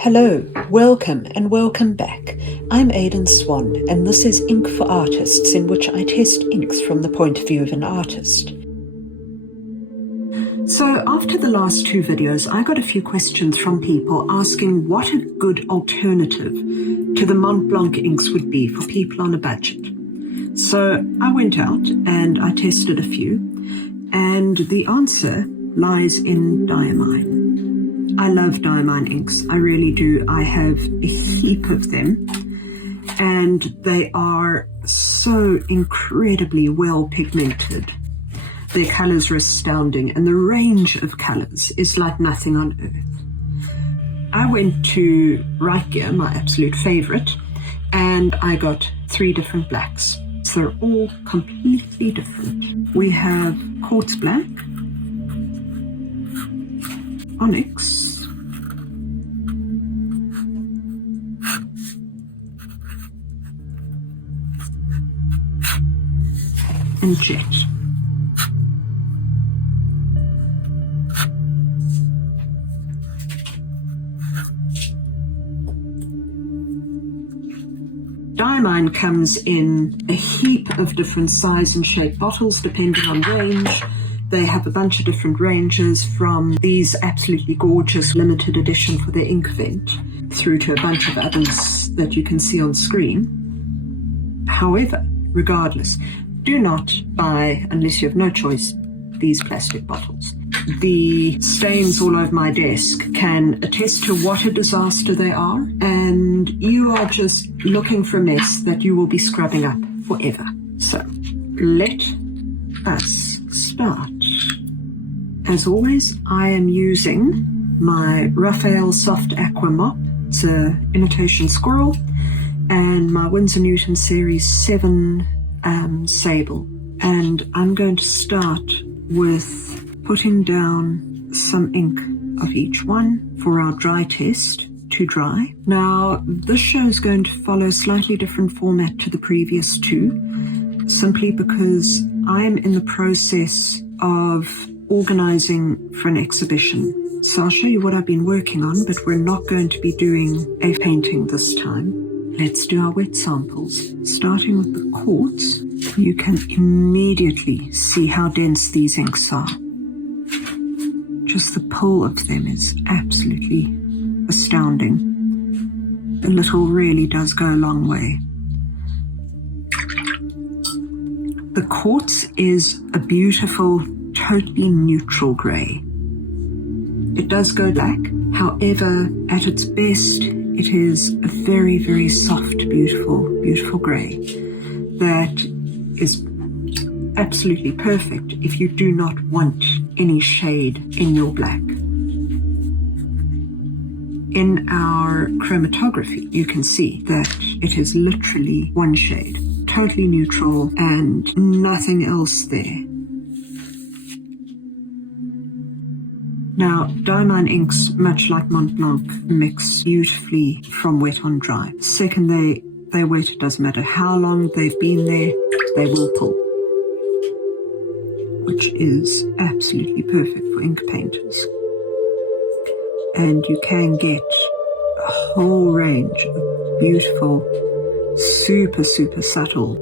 Hello, welcome and welcome back. I'm Aidan Swan and this is Ink for Artists, in which I test inks from the point of view of an artist. So after the last two videos, I got a few questions from people asking what a good alternative to the Mont Blanc inks would be for people on a budget. So I went out and I tested a few, and the answer lies in Diamine. I love Diamine inks, I really do. I have a heap of them, and they are so incredibly well pigmented. Their colours are astounding, and the range of colours is like nothing on earth. I went to Right Gear, my absolute favourite, and I got 3 different blacks. So they're all completely different. We have Quartz Black, Onyx, and Jet. Diamine comes in a heap of different size and shape bottles depending on range. They have a bunch of different ranges, from these absolutely gorgeous limited edition for their ink event through to a bunch of others that you can see on screen. However, regardless, do not buy, unless you have no choice, these plastic bottles. The stains all over my desk can attest to what a disaster they are, and you are just looking for a mess that you will be scrubbing up forever. So, let us start. As always, I am using my Raphael Soft Aqua Mop. It's an imitation squirrel, and my Winsor Newton Series 7 Sable. And I'm going to start with putting down some ink of each one for our dry test to dry. Now, this show is going to follow a slightly different format to the previous two, simply because I'm in the process of organizing for an exhibition. So I'll show you what I've been working on, but we're not going to be doing a painting this time. Let's do our wet samples. Starting with the quartz, you can immediately see how dense these inks are. Just the pull of them is absolutely astounding. A little really does go a long way. The quartz is a beautiful, totally neutral grey. It does go black, however, at its best, it is a very, very soft, beautiful, beautiful grey that is absolutely perfect if you do not want any shade in your black. In our chromatography, you can see that it is literally one shade, totally neutral and nothing else there. Now, Diamine inks, much like Mont Blanc, mix beautifully from wet on dry. Second they wet, it doesn't matter how long they've been there, they will pull, which is absolutely perfect for ink painters. And you can get a whole range of beautiful, super, super subtle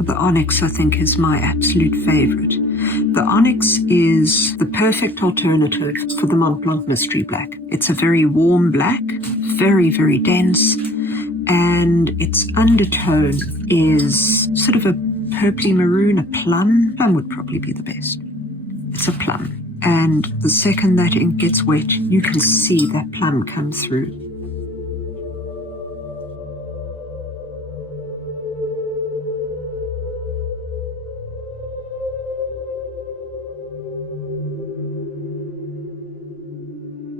The Onyx, I think, is my absolute favorite. The Onyx is the perfect alternative for the Mont Blanc Mystery Black. It's a very warm black, very, very dense, and its undertone is sort of a purpley maroon, a plum. Plum would probably be the best. It's a plum. And the second that ink gets wet, you can see that plum come through.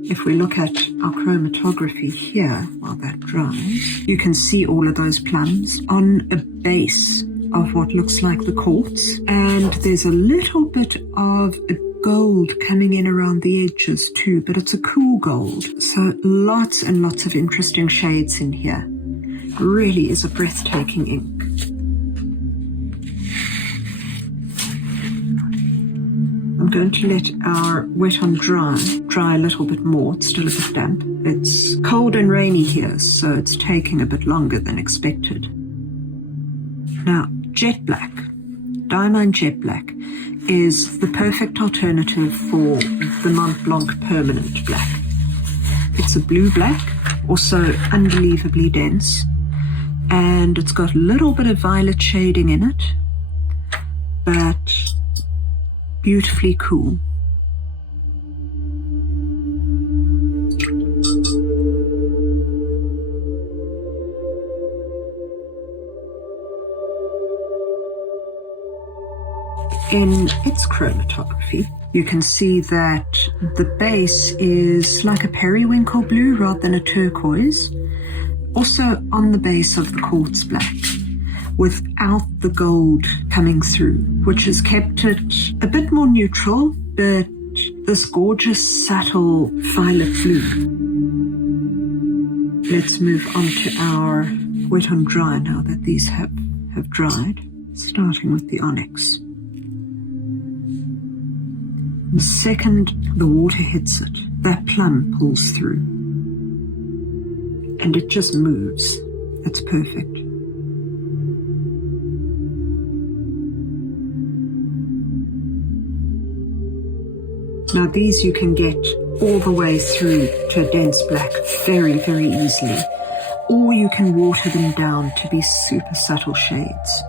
If we look at our chromatography here, while that dries, you can see all of those plums on a base of what looks like the quartz, and there's a little bit of a gold coming in around the edges too, but it's a cool gold. So lots and lots of interesting shades in here. Really is a breathtaking ink. going to let our wet on dry a little bit more. It's still a bit damp. It's cold and rainy here, so it's taking a bit longer than expected. Now, Jet Black, Diamine Jet Black, is the perfect alternative for the Mont Blanc Permanent Black. It's a blue black, also unbelievably dense, and it's got a little bit of violet shading in it, but beautifully cool. In its chromatography, you can see that the base is like a periwinkle blue rather than a turquoise. Also on the base of the Quartz Black, without the gold coming through, which has kept it a bit more neutral, but this gorgeous subtle violet blue. Let's move on to our wet on dry now that these have dried, starting with the Onyx. The second the water hits it, that plum pulls through. And it just moves. It's perfect. Now these you can get all the way through to a dense black very, very easily. Or you can water them down to be super subtle shades.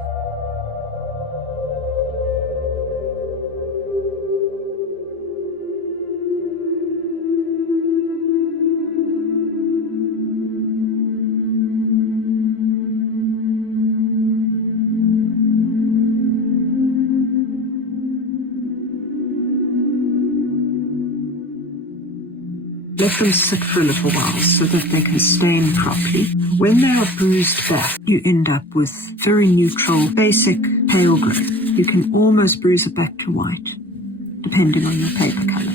Let them sit for a little while so that they can stain properly. When they are bruised back, you end up with very neutral, basic pale grey. You can almost bruise it back to white, depending on your paper colour.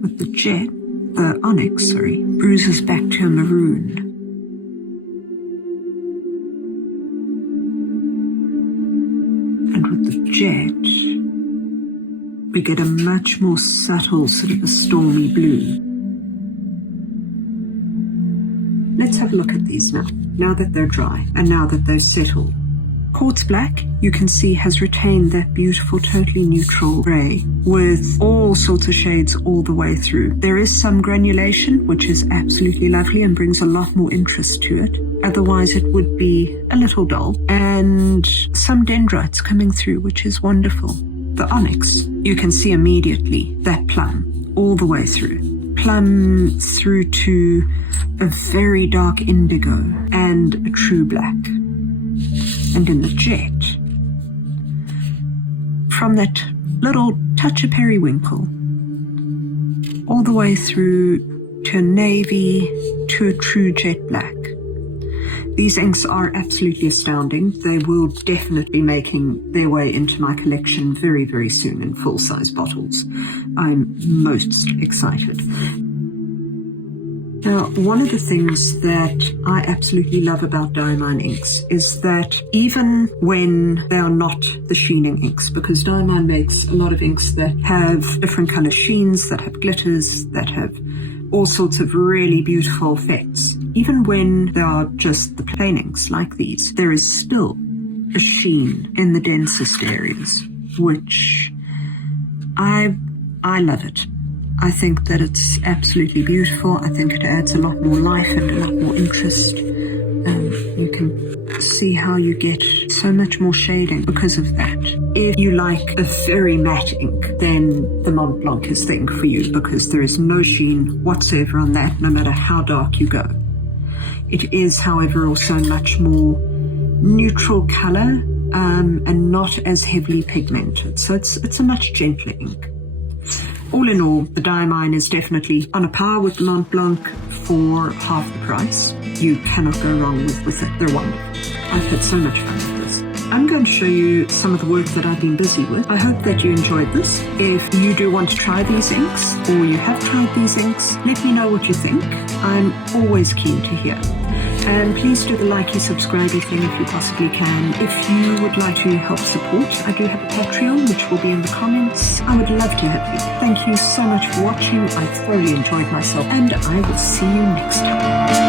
With the Onyx, bruises back to a maroon. And with the Jet, we get a much more subtle sort of a stormy blue. Let's have a look at these now that they're dry and now that they've settled. Quartz Black, you can see, has retained that beautiful, totally neutral grey with all sorts of shades all the way through. There is some granulation, which is absolutely lovely and brings a lot more interest to it. Otherwise, it would be a little dull. And some dendrites coming through, which is wonderful. The Onyx, you can see immediately that plum all the way through. Plum through to a very dark indigo and a true black. And in the Jet, from that little touch of periwinkle, all the way through to a navy, to a true jet black. These inks are absolutely astounding. They will definitely be making their way into my collection very, very soon in full-size bottles. I'm most excited. Now, one of the things that I absolutely love about Diamine inks is that even when they are not the sheening inks, because Diamine makes a lot of inks that have different color sheens, that have glitters, that have all sorts of really beautiful effects. Even when they are just the plain inks like these, there is still a sheen in the densest areas, which I love it. I think that it's absolutely beautiful. I think it adds a lot more life and a lot more interest. You can see how you get so much more shading because of that. If you like a very matte ink, then the Mont Blanc is the ink for you because there is no sheen whatsoever on that, no matter how dark you go. It is, however, also much more neutral color and not as heavily pigmented. So it's a much gentler ink. All in all, the Diamine is definitely on a par with the Mont Blanc for half the price. You cannot go wrong with it. They're wonderful. I've had so much fun with this. I'm going to show you some of the work that I've been busy with. I hope that you enjoyed this. If you do want to try these inks, or you have tried these inks, let me know what you think. I'm always keen to hear. And please do the likey, subscribey thing if you possibly can. If you would like to help support, I do have a Patreon, which will be in the comments. I would love to have you. Thank you so much for watching. I thoroughly enjoyed myself, and I will see you next time.